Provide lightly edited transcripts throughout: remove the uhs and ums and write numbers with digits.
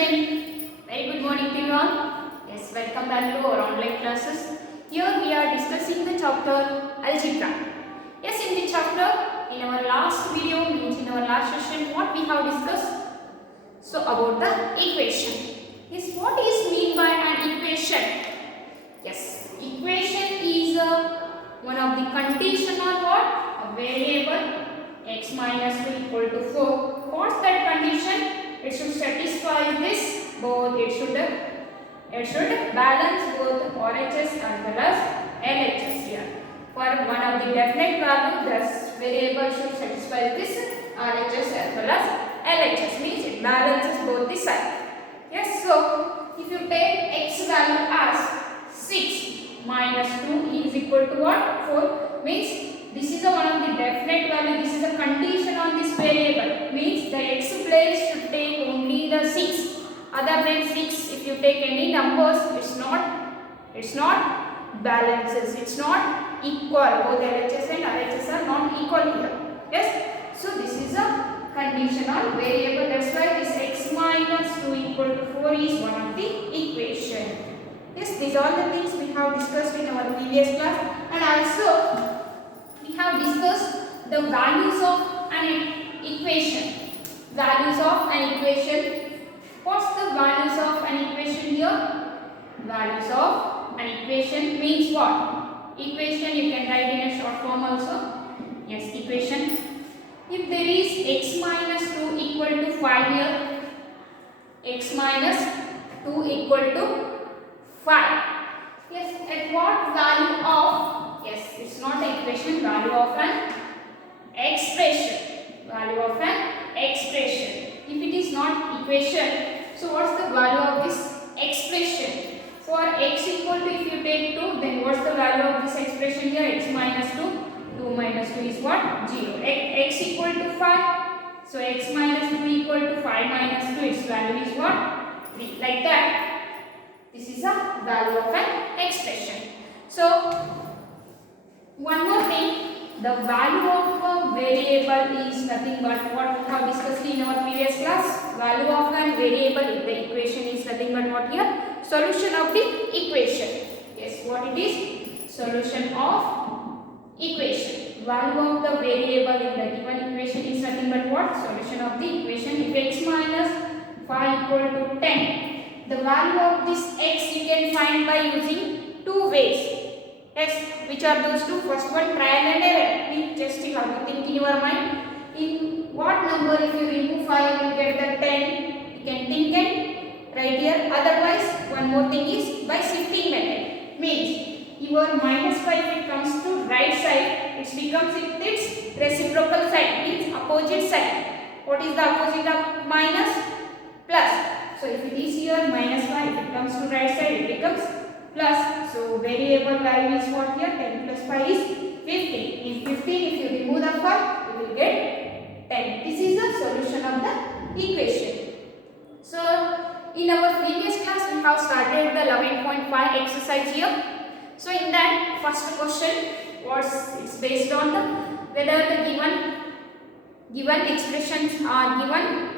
student, very good morning to you all. Yes, welcome back to our online classes. Here we are discussing the chapter Algebra. Yes, in the chapter, in our last video, means in our last session, what we have discussed? So about the equation. Yes, what is mean by an equation? Yes, equation is one of the conditional what? A variable x minus 2 equal to 4. What's that condition? It should satisfy this both. It should balance both RHS as well as LHS here. For one of the definite value, this variable should satisfy this RHS as well as LHS, means it balances both the sides. Yes, so if you take x value as 6 minus 2 is equal to what? 4, means this is one of the definite value. This is a condition on this variable. Means the x place should take only the 6. Other than 6, if you take any numbers, it's not balances. It's not equal. Both LHS and RHS are not equal here. Yes. So this is a conditional variable. That's why this x minus 2 equal to 4 is one of the equation. Yes. These are the things we have discussed in our previous class, and also we have discussed the values of an equation. Values of an equation. What's the values of an equation here? Values of an equation means what? Equation you can write in a short form also. Yes, equation. If there is x minus 2 equal to 5 here, x minus 2 equal to 5. Yes, at what value of, yes, it's not an equation, value of an expression. Value of an expression. If it is not equation, so what's the value of this expression? For x equal to, if you take 2, then what's the value of this expression here? X minus 2. 2 minus 2 is what? 0. X equal to 5. So x minus 2 equal to 5 minus 2. Its value is what? 3. Like that. This is a value of an expression. So one more thing. The value of a variable is nothing but what we have discussed in our previous class. Value of a variable in the equation is nothing but what here? Solution of the equation. Yes, what it is? Solution of equation. Value of the variable in the given equation is nothing but what? Solution of the equation. If x minus 5 equal to 10, the value of this x you can find by using two ways. Yes, which are those two? First one, trial and error. You just have to think in your mind. In what number if you remove 5 you get the 10? You can think and write here. Otherwise, one more thing is by shifting method. Means your minus 5 it comes to right side, it becomes its reciprocal side, means opposite side. What is the opposite of minus? Plus. So if it is here minus 5, if it comes to right side, it becomes plus. So variable value is what here? 10 plus 5 is 15. In 15, if you remove the 5, you will get 10. This is the solution of the equation. So in our previous class, we have started the 11.5 exercise here. So in that first question was it's based on the whether the given expressions are given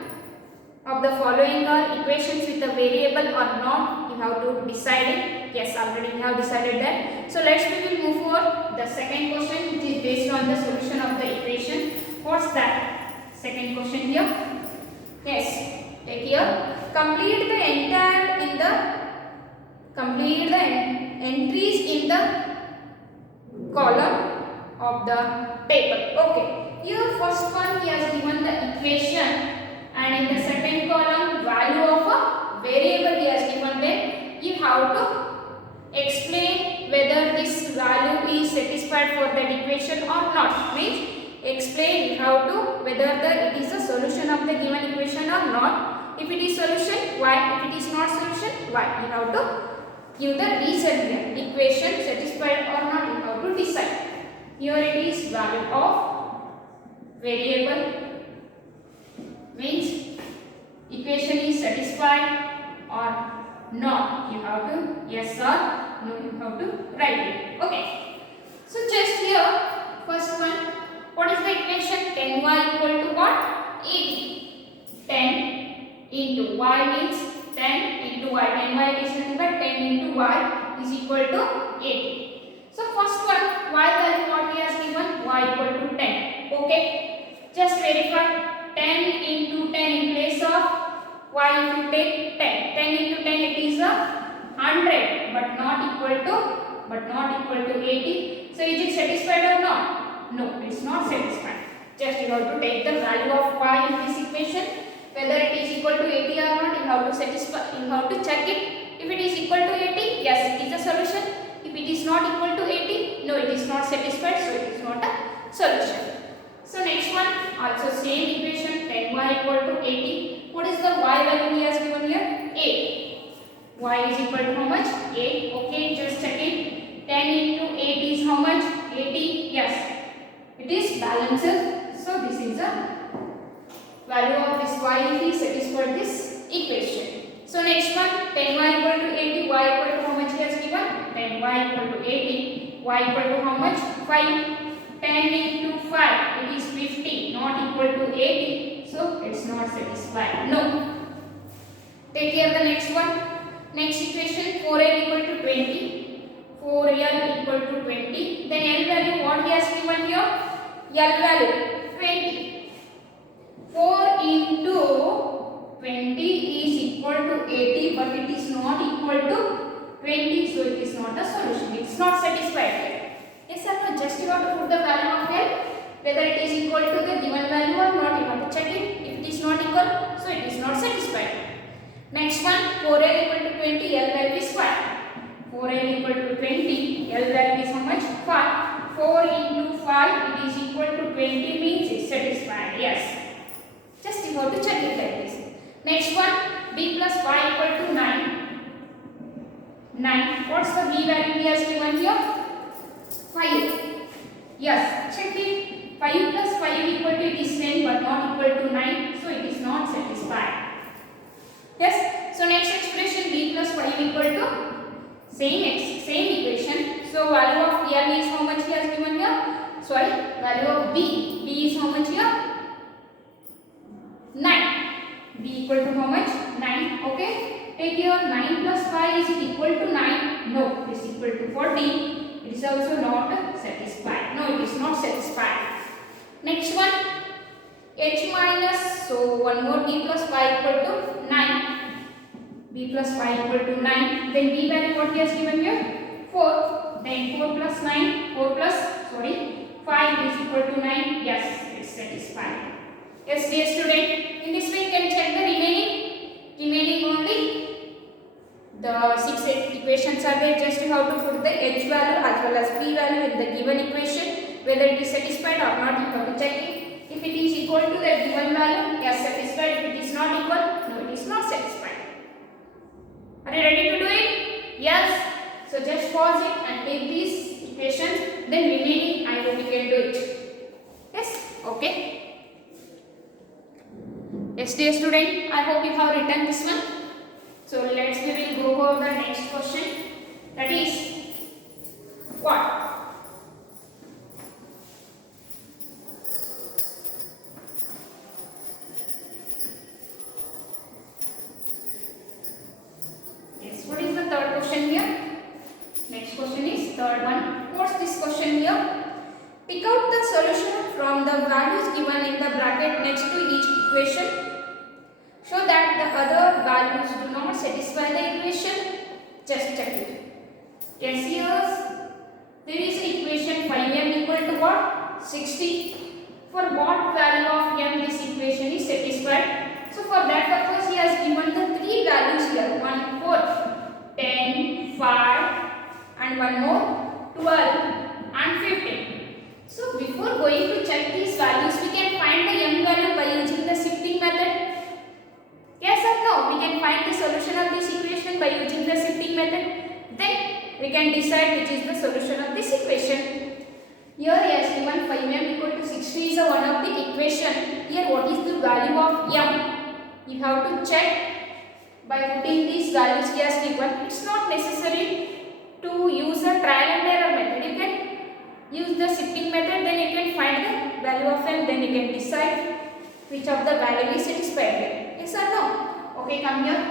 of the following are equations with a variable or not. You have to decide it. Yes, already we have decided that. So we will move for the second question, which is based on the solution of the equation. What's that? Second question here. Yes, take here. Complete the entries in the column of the paper. Okay. Here first one he has given the equation, and in the second column value of a variable he has given there. You have to explain whether this value is satisfied for that equation or not. Means explain how to whether it is a solution of the given equation or not. If it is solution, why? If it is not solution, why? You have to give the reason here. Equation satisfied or not, you have to decide. Here it is value of variable, means equation is satisfied or not. You have to yes or no, you have to write it. Okay. So just here, first one, what is the equation? 10y equal to what? 80. 10 into y means 10 into y. 10y it is nothing but 10 into y is equal to 80. So first one, y value what he has given, y equal to 10. Okay, just verify. 10 into 10 in place of y, if you take 10, 10 into 10 it is a 100, but not equal to 80. So is it satisfied or not? No, it is not satisfied. Just you have to take the value of y in this equation, whether it is equal to 80 or not. You have to satisfy, you have to check it. If it is equal to 80, yes, it is a solution. If it is not equal to 80, no, it is not satisfied, so it is not a solution. So next one, also same equation, 10y equal to 80. What is the y value he has given here? 8. Y is equal to how much? 8. Okay, just check it. 10 into 8 is how much? 80. Yes, it is balanced. So this is the value of this y if we satisfy this equation. So next one, 10y equal to 80, y equal to how much he has given? 10y equal to 80, y equal to how much? 5. 10 into 5, it is 50, not equal to 80, so it's not satisfied. No. Take here the next one. Next equation, 4l equal to 20, 4l equal to 20. Then l value what he has given here? L value 20. 4 into 20 is equal to 80, but it is not equal to 20, so it is not a solution. It is not satisfied. Yes or no? Just you have to put the value of L, whether it is equal to the given value or not. You have to check it. If it is not equal, so it is not satisfied. Next one, 4l equal to 20, L value is 5. 4l equal to 20, L value is how much? 5. 4 into 5, it is equal to 20 means it is satisfied. Yes. Just you have to check it like this. Next one, b plus 5 equal to 9. 9. What's the b value he has given here? 5. Yes, check it. 5 plus 5 equal to, it is 10 but not equal to 9. So it is not satisfied. Yes. So next expression, b plus 5 equal to same equation. So value of L is how much he has given here? Sorry, value of b. b is how much here? 9. b equal to how much? 9. Okay. Take here 9 plus 5, is it equal to 9? No, it is equal to 14. It is also not satisfied. No, it is not satisfied. Next one, h minus, so one more, b plus 5 equal to 9. b plus 5 equal to 9. Then b value what he has given here? 4. Then 4 plus 9, 4 plus, sorry, 5 is equal to 9. Yes, it is satisfied. Yes, dear student, in this way you can check the remaining only. The 6 equations are there. Just you have to put the h value as well as p value in the given equation. Whether it is satisfied or not, you have to check it. If it is equal to the given value, yes, satisfied. If it is not equal, no, it is not satisfied. Are you ready to do it? Yes. So just pause it and take these equations. Then remaining, I hope you can do it. Yes. Okay. Yes, dear student, I hope you have written this one. So we will go over the next question, that is what? Yes, what is the third question here? Next question is third one. What's this question here? Pick out the solution from the values given in the bracket next to each equation. Show that the other values do not satisfy the equation. Just check it. Yes, here there is an equation 5m equal to what? 60. For what value of m this equation is satisfied? So for that purpose he has given the three values here. 1 4, 10, 5 and one more 12 and 15. So before going to check these values, we can find the m value by using the shifting method. Yes or no? We can find the solution of this equation by using the shifting method. Then we can decide which is the solution of this equation. Here he has given 5m equal to 60 is one of the equation. Here what is the value of m? You have to check by putting these values he has given. It's not necessary to use a trial and error method. You can use the shifting method, then you can find the value of m, then you can decide which of the value is satisfied here. Yes or no? Okay, come here.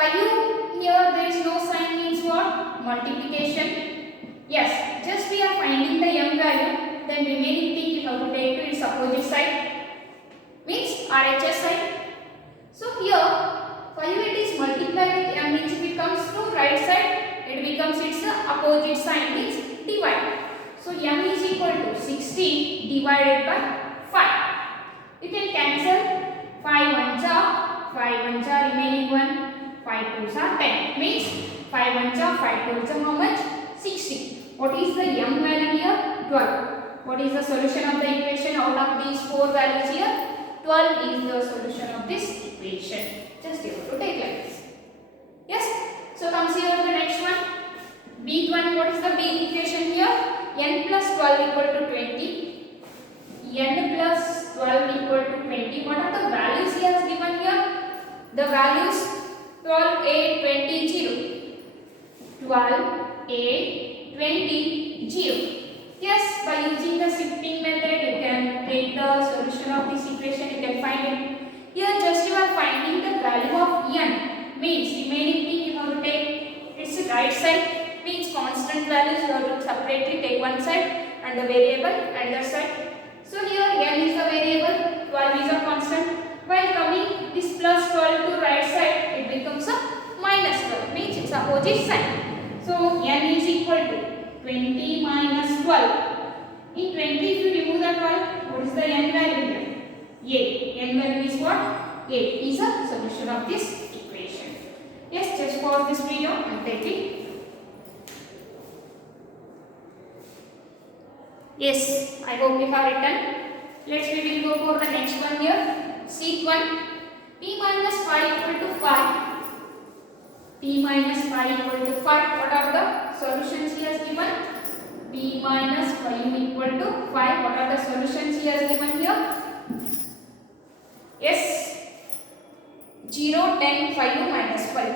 5 here there is no sign means what? Multiplication. Yes, just we are finding the m value, then remaining thing you have to take to its opposite side, means RHS side. So here 5 it is multiplied with m means if it comes to right side, it becomes its opposite sign means divide. So m is equal to 16 divided by 5. You can cancel 5 ones are 5 ones are remaining 1. 5 2s are 10 means 5 ones are 5 2s are how much? 60. What is the m value here? 12. What is the solution of the equation out of these 4 values here? 12 is the solution of this equation. Just you have to take like this. Yes. So consider the next one. B1. What is the B equation here? N plus 12 equal to 20. N plus 12 equal to 20. What are the values he has given here? The values 12, 8, 20, 0. 12, 8, 20, 0. Yes, by using the shifting method, you can take the solution of this equation, you can find it. Here just you are finding the value of n, means remaining thing you have to take its right side, means constant values you have to separately take one side and the variable other side. So here n is the variable, 12 is a constant. While coming this plus 12 to right side, it becomes a minus 12, means its opposite sign. So n is equal to 20 minus 12. In 20 if you remove the 12, what is the n value here? 8. N value is what? 8 is a solution of this equation. Yes, just pause this video and take it. Yes, I hope you have written. We will go for the next one here. Seek 1. P minus 5 equal to 5. P minus 5 equal to 5. What are the solutions he has given? P minus 5 equal to 5. What are the solutions he has given here? Yes. 0, 10, 5 minus 5.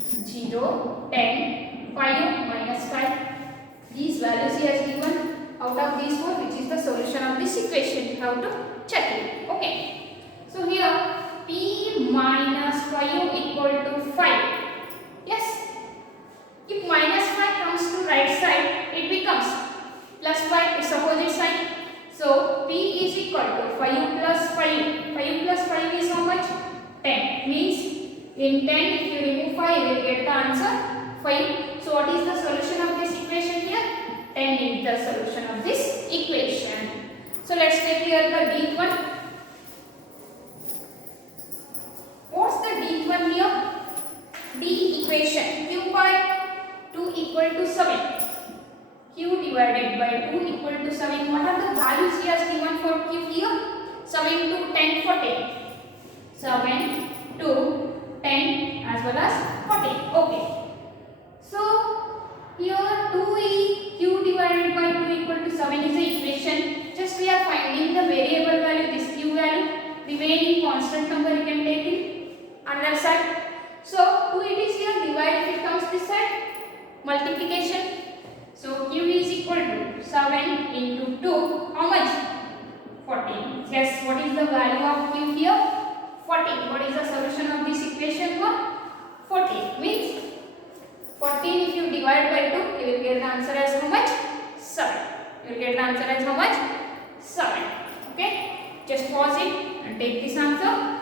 0, 10, 5 minus 5. These values he has given. Out of these four, which is the solution of this equation? You have to check it. Okay. So here P minus 5 equal to 5. Yes. If minus 5 comes to right side, it becomes plus 5, its opposite sign. So P is equal to 5 plus 5. 5 plus 5 is how much? 10. Means in 10 if you remove 5, you will get the answer 5. So what is the solution of this equation here? 10 is the solution of this equation. So let's take here the D one. What's the D one here? D equation. Q by 2 equal to 7. Q divided by 2 equal to 7. What are the values he has given for Q here? 7 to 10, 14. 7 to 10 as well as 14. Okay. So here 2 is Q divided by 2 equal to 7 is the equation. Just we are finding the variable value, this Q value. Remaining constant number you can take in another side. So 2 it is here, divide if it comes this side, multiplication. So Q is equal to 7 into 2, how much? 14. Yes, what is the value of Q here? 14. What is the solution of this equation for? 14 means 14 if you divide by 2, you will get the answer as how much? 7. You will get the answer as how much? 7. Okay. Just pause it and take this answer.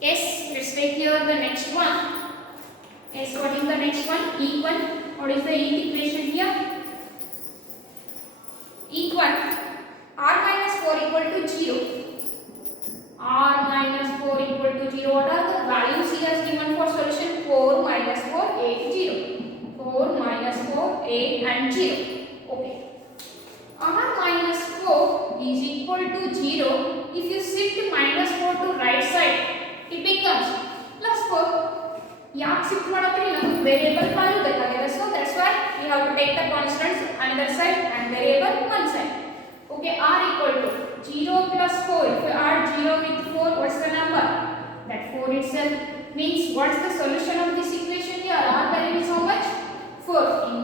Yes, let's take here the next one. Yes, what is the next one? E1. What is the E equation here? E1. R minus 4 equal to 0. R minus 4 equal to 0. What are the values he has given for solution? 4 minus 4, 8, 0. 4 minus 4, 8 and 0. Okay. R minus 4 is equal to 0. If you shift minus 4 to right side, it becomes plus 4. ಯಾಕೆ shift ಮಾಡೋದ್ರಿ ನಮಗೆ variable value ಬೇಕಾಗಿದೆ so that's why we have to take the constants another side and variable one side. Okay, r equal to 0 plus 4. If you add 0 with 4, what's the number? That 4 itself. Means what's the solution of this equation here? R value is how much? 4. In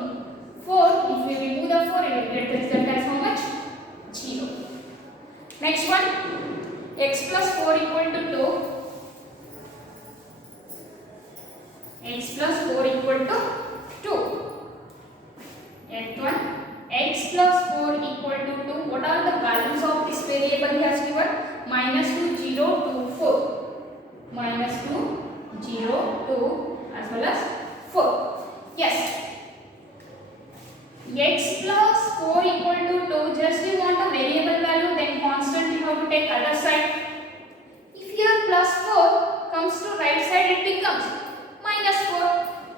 4, if we remove the 4, it will get the result as how much? 0. Next one. x plus 4 equal to 2. X plus 4 equal to 2. Next one, x plus 4 equal to 2. What are the values of this variable he has given? -2, 0, 2, 4. -2, 0, 2 as well as 4. Yes. X plus 4 equal to 2. Just we want a variable value, then constant you have to take other side. If here plus 4 comes to right side, it becomes -4.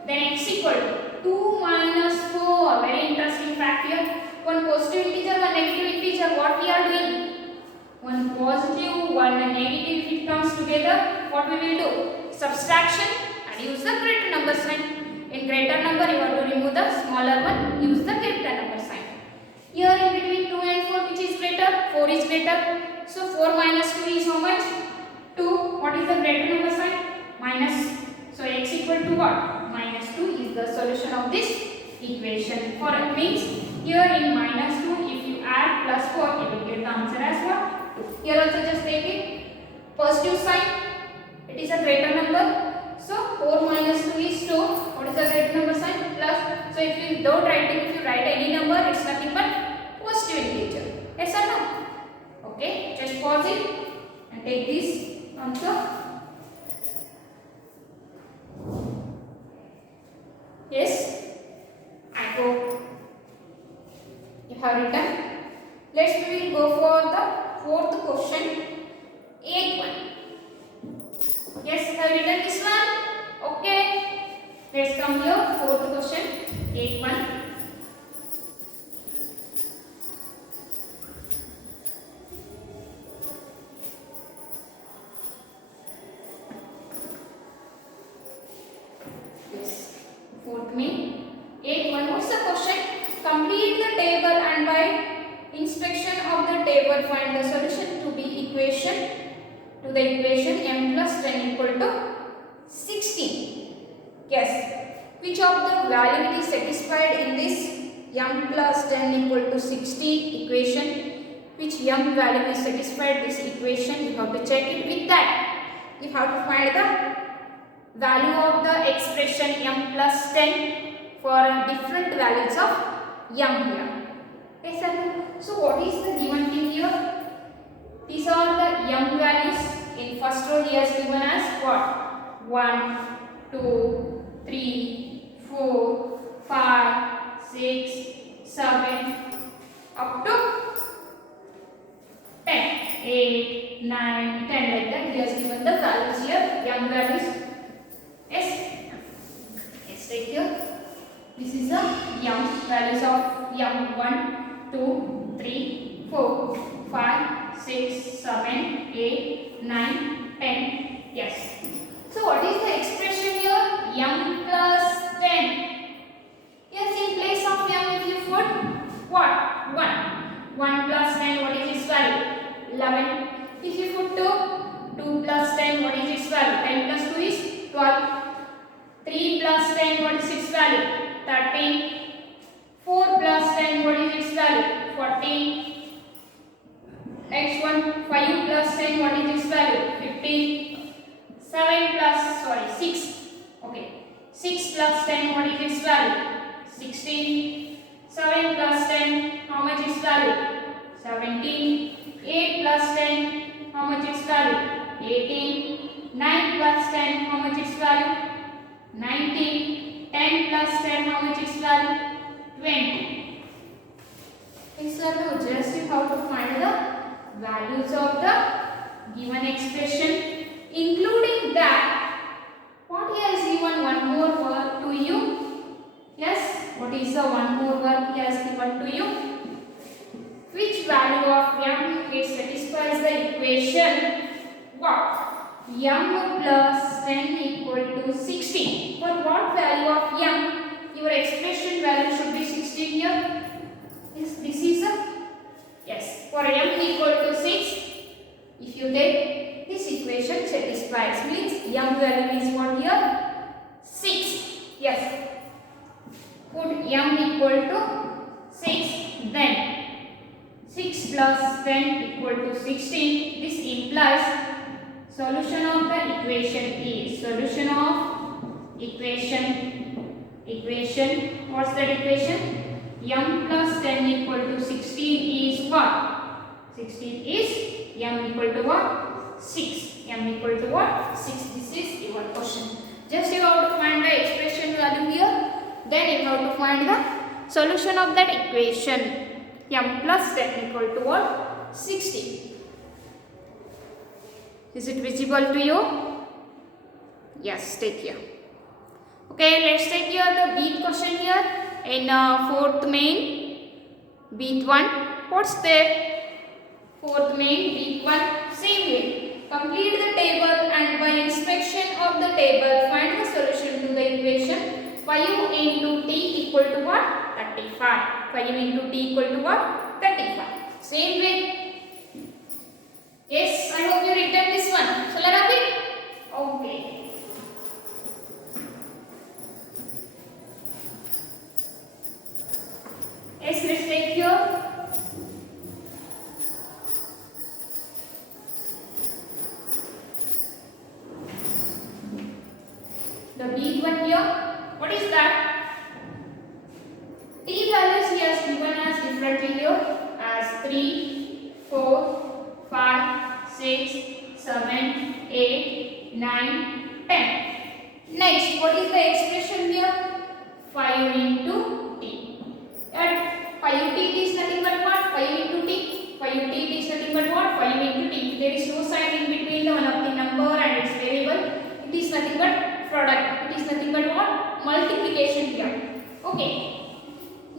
Then x equal to 2 minus 4. Very interesting fact here. One positive integer, one negative integer. What we are doing? One positive, one negative. If it comes together, what we will do? Subtraction and use the greater number sign. In greater number, you have to remove the smaller one. Use the greater number sign. Here in between 2 and 4, which is greater? 4 is greater. So 4 minus 2 is how much? 2. What is the greater number sign? Minus. So x equal to what? -2 is the solution of this equation. For it means here in -2, if you add plus 4, you will get the answer as what? 2. Here also just take it positive sign. It is a greater number. So 4 minus 2 is 2. What is the greater number sign? Plus. So if you don't write it, if you write any number, it's nothing but positive integer. Yes or no? Okay. Just pause it and take this answer. Yes, I hope you have written. Let's we will go for the fourth question, 8th one. Yes, have you written this one? Okay. Let's come here, fourth question, 8th one. Fourth me. 8.1. What's the question? Complete the table and by inspection of the table find the solution to the equation m plus 10 equal to 16. Yes. Which of the value is satisfied in this m plus 10 equal to 60 equation? Which m value is satisfied this equation? You have to check it with that. You have to find the value of the expression m plus 10 for different values of m here. Okay, sir. So what is the given thing here? These are the m values. In first row he has given us what? 1, 2, 3, 4, 5, 6, 7 up to 10. 8, 9, 10 like that. He has given the values here, m values. Yes. Let's take here. This is the m values of m1, 2, 3, 4, 5, 6, 7, 8, 9, 10. Yes. So what is the expression here? M plus 10. Yes, in place of m if you put what? 1. 1 plus 10, what is its value? 11. If you put 2, 2 plus 10, what is its value? 10 plus 2 is 12. 3 plus 10, what is its value? 13. 4 plus 10, what is its value? 14. Next one, 5 plus 10, what is its value? 15. 6. Okay. 6 plus 10, what is its value? 16. 7 plus 10, how much is value? 17. 8 plus 10, how much is value? 18. 9 plus 10, how much is value? 19. 10 plus 10, how much is value? 20. Okay, sir, now just you have to find the values of the given expression, including that what he has given one more work to you. Yes, what is the one more work he has given to you? Which value of m it satisfies the equation what? M plus 10 equal to 16. For what value of m? Your expression value should be 16 here. Yes, this is a yes. For m equal to 6, if you take this equation satisfies, means m value is what here? 6. Yes. Put m equal to 6, then 6 plus 10 equal to 16. This implies solution of the equation is solution of equation. What's that equation? M plus 10 equal to 16 is what? 16 is M equal to what? 6. M equal to what? 6. This is your question. Just you have to find the expression value here. Then you have to find the solution of that equation. M plus 10 equal to what? 16. Is it visible to you? Yes, take here. Okay, let's take here the beat question here in fourth main. Beat 1. What's there? Fourth main, beat 1. Same way. Complete the table and by inspection of the table, find the solution to the equation 5 into t equal to what? 35. 5 into t equal to what? 35. Same way. Yes, I hope you written this one. Shall I repeat? Okay. Yes, let's take here. The big one here. What is that? T values he has given as differently here as 3, 4, 5, 6, 7, 8, 9, 10. Next, what is the expression here? 5 into t. At 5 t is nothing but what? 5 into t. 5 t is nothing but what? 5 into t. There is no sign in between the one of the number and its variable. It is nothing but product. It is nothing but what? Multiplication here. Okay.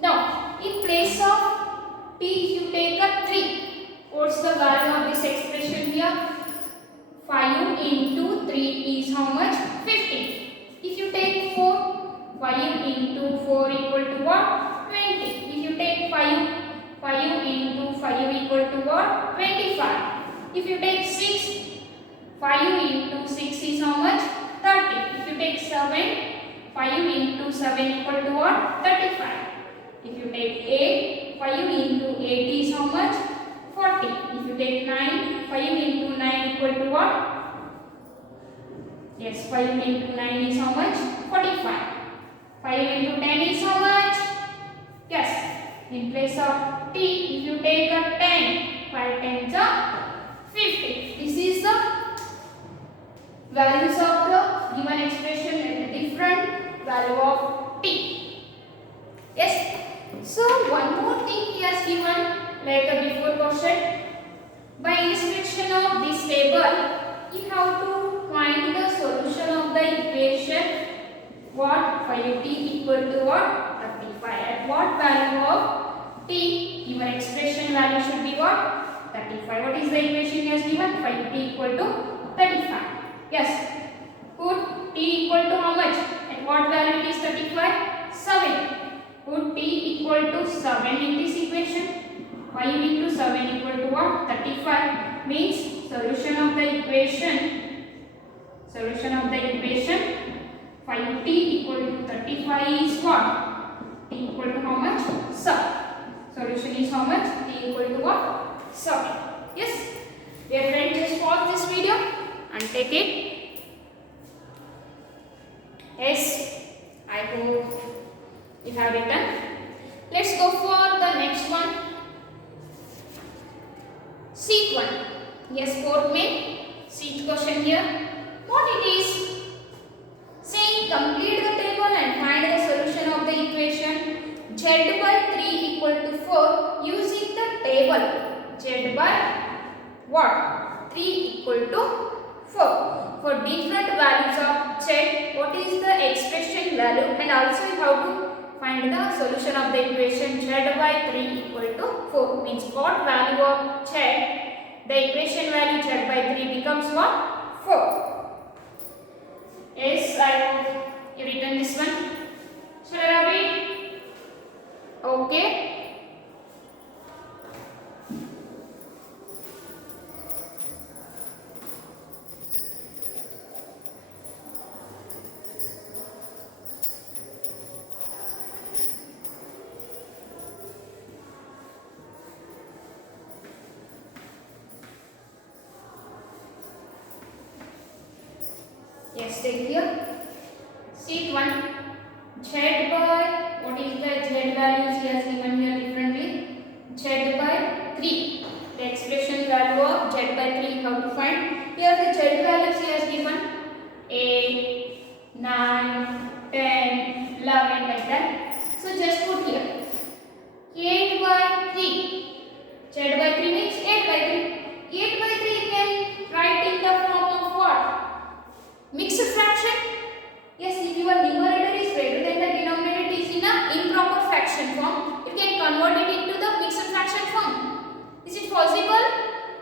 Now, in place of t, you take a 3. What's the value of this expression here? 5 into 3 is how much? 15. If you take 4, 5 into 4 equal to what? 20. If you take 5 into 5 equal to what? 25. If you take 6, 5 into 6 is how much? 30. If you take 7, 5 into 7 equal to what? 35. If you take 8, 5 into 8 is how much? 40. If you take 9, 5 into 9 equal to what? Yes, 5 into 9 is how much? 45. 5 into 10 is how much? Yes, in place of t, if you take a 10, 5 tens are 50. This is the values of the given expression at a different value of t. Yes. So one more thing he has given like a before question. By inspection of this table, you have to find the solution of the equation what? 5t equal to what? 35. At what value of t? Your expression value should be what? 35. What is the equation he has given? 5t equal to 35. Yes. Put t equal to how much? At what value it is 35? 7. Put t equal to 7 in this equation. 5 into 7 equal to what? 35. Means solution of the equation 5t equal to 35 is what? T equal to how much? 7. Solution is how much? T equal to what? 7. Yes. Dear friends, just pause this video and take it. Yes, I hope you have written. Let's go for the next one. Sheet 1. Yes, fourth main sheet question here. What it is? Saying complete the table and find the solution of the equation z by 3 equal to 4 using the table z by what? 3 equal to 4. For different values of z, what is the expression value, and also you have to find the solution of the equation z by 3 equal to 4. Means what value of z, the equation value z by 3 becomes what? 4. Yes, I have written this one. Shall I repeat? Okay. let's take here. Sheet 1. Z by, what is the Z values he has given here differently? Z by 3. The expression value of Z by 3 how to find? Here the Z values he has given 8, 9, 10, 11 like that. So just put here 8 by 3. Z by 3 means 8 by 3. 8 by 3 you can write in the form of what? Mixed fraction. Yes, if your numerator is greater than the denominator is in a improper fraction form, you can convert it into the mixed fraction form. Is it possible?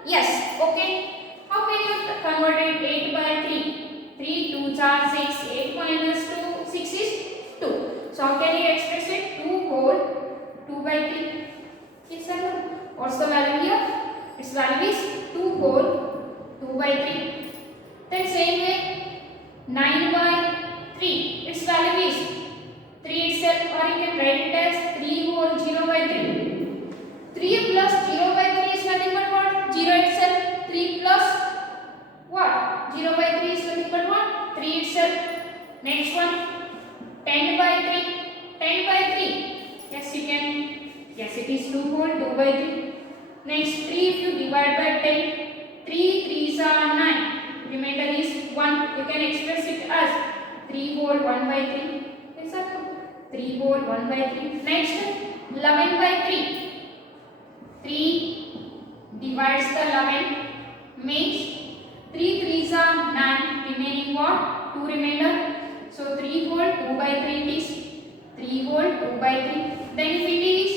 Yes. Okay. How can you convert it? 8 by 3. 3 2s are 6. 8 minus 2, 6 is 2. So how can you express it? 2 whole 2 by 3. Yes or no? What's the value here? Its value is 2 whole 2 by 3. Then same way 9 by 3. Its value is 3 itself, or you can write it as 3 whole 0 by 3. 3 plus 0 by 3 is nothing but what? 0 itself. 3 plus what? 0 by 3 is nothing but what? 3 itself. Next one 10 by 3. 10 by 3. Yes, you can. Yes, it is 2 whole 2 by 3. Next 3 if you divide by 10. 3 3s are 9. Remainder is 1. You can express it as 3 whole 1 by 3. Yes or no? 3 whole 1 by 3. Next 11 by 3. 3 divides the 11 means 3 3s are 9. Remaining what? 2 remainder. So 3 whole 2 by 3 it is 3 whole 2 by 3. Then if it is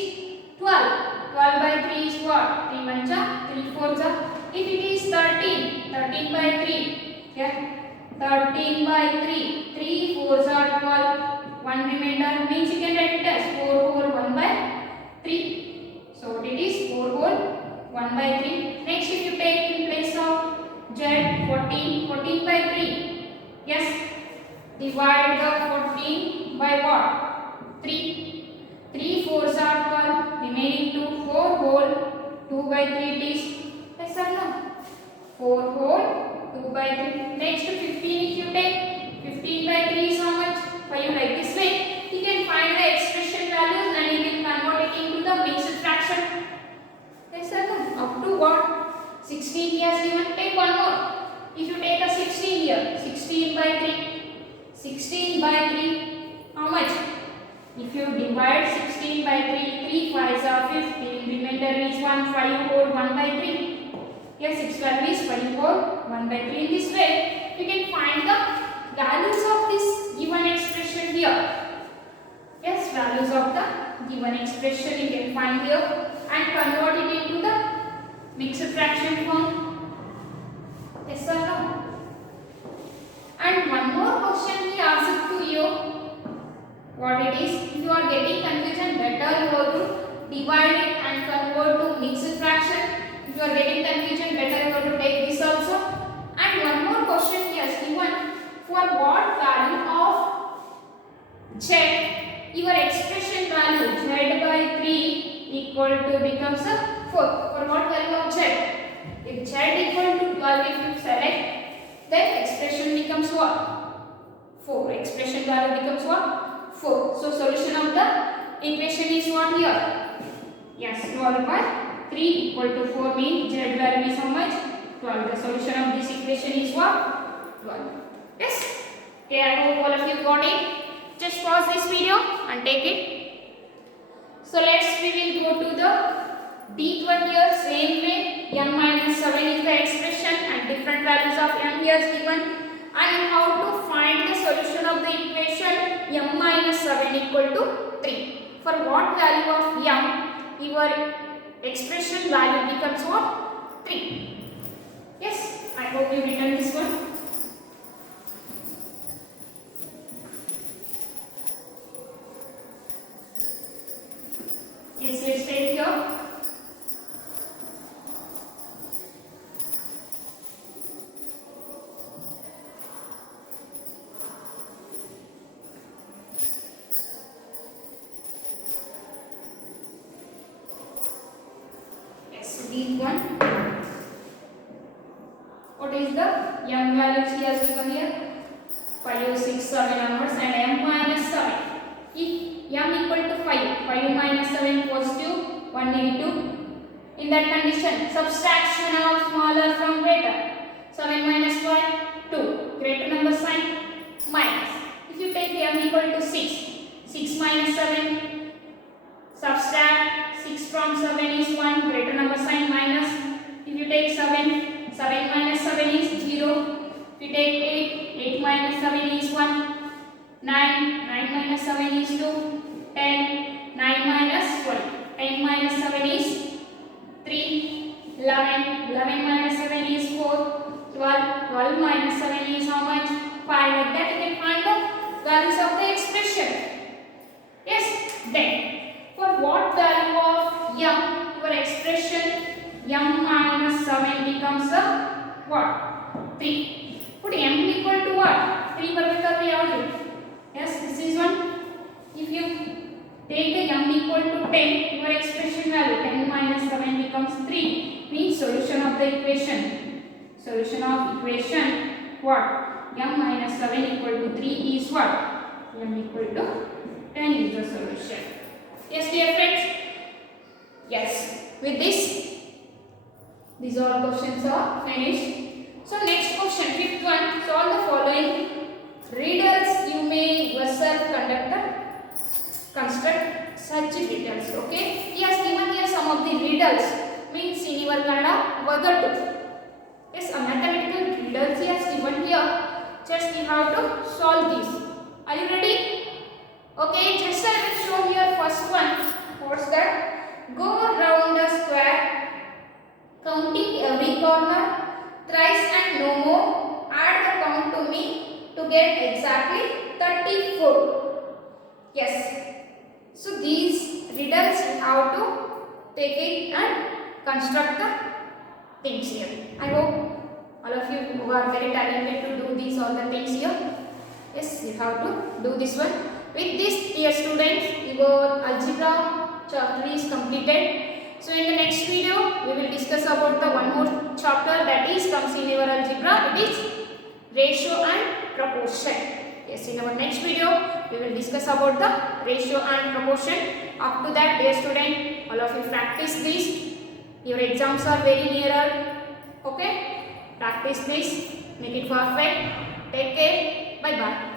12. 12 by 3 is what? 3 1s are 3 4s are. If it is 13. 13 by 3. Yeah. 13 by 3. 3 4s are 12. 1 remainder means you can write it as 4 whole 1 by 3. So it is 4 whole 1 by 3. Next if you take in place of Z 14. 14 by 3. Yes. Divide the 14 by what? 3. 3 4s are 12. Remaining 2. 4 whole 2 by 3 it is. Yes or no? 4 whole 2 by 3. Next 15 if you take 15 by 3 is how much? For you like this way, you can find the expression values and you can convert it into the mixed fraction. Yes or no? Up to what? 16 he has given. Take one more. If you take a 16 here, 16 by 3. 16 by 3, how much? If you divide 16 by 3, 3 5s are 15. Remainder is 1, 5 whole 1 by 3. Yes, its value is 5 whole 1 by 3. In this way, you can find the values of this given expression here. Yes, values of the given expression you can find here and convert it into the mixed fraction form. Yes or no? And one more question he asked to you. What it is? If you are getting confusion, better you have to divide it and convert to mixed fraction. If you are getting confusion, better you have to take this also. And one more question he has given. For what value of Z, your expression value Z by 3 equal to becomes a 4. For what value of Z? If Z equal to 12, if you select, then expression becomes what? 4. Expression value becomes what? 4. So solution of the equation is what here? Yes, 12 by 3 equal to 4 means Z value is how much? 12. The solution of this equation is what? 12. Yes? Okay, I hope all of you got it. Just pause this video and take it. So we will go to the deep one here. Same way, m minus 7 is the expression and different values of m here is given. And how to find the solution of the equation m minus 7 equal to 3. For what value of m, your expression value becomes what? 3. Yes, I hope you written this one. Yes, let's take here. Yes, deep one. What is the m values he has given here? 182. In that condition, subtraction of smaller from greater. 7 minus 1, 2. Greater number sign, minus. If you take m equal to 6, 6 minus 7, subtract 6 from 7 is 1. Greater number sign, minus. If you take 7, 7 minus 7 is 0. If you take 8, 8 minus 7 is 1. 9, 9 minus 7 is 2. 10, 9 minus 1. 10 minus 7 is 3, 11, 11 minus 7 is 4, 12, 12 minus 7 is how much? 5. Like that you can find the values of the expression. Yes, then for what value of m, your expression m minus 7 becomes a what? 3. Put m equal to what? 3 perfectly out. Yes, this is one. If you take the m equal to 10, your expression value 10 minus 7 becomes 3. Means solution of the equation. Solution of equation what? m minus 7 equal to 3 is what? m equal to 10 is the solution. Yes, dear friends. Yes. With this, these all questions are finished. So next question, fifth one. Solve the following riddles. You may yourself construct such riddles. Okay. He has given here some of the riddles. Means in your Kannada, Vagatu. Yes, a mathematical riddles he has given here. Just you have to solve these. Are you ready? Okay. Just I will show here first one. What's that? Go round the square, counting every corner, thrice and no more. Add the count to me to get exactly 34. Yes. So these riddles you have to take it and construct the things here. I hope all of you who are very talented to do these all the things here. Yes, you have to do this one. With this, dear students, your algebra chapter is completed. So in the next video, we will discuss about the one more chapter that is comes in your algebra. It is ratio and proportion. Yes, in our next video, we will discuss about the ratio and proportion. Up to that, dear student, all of you practice this. Your exams are very nearer. Okay? Practice this. Make it perfect. Take care. Bye-bye.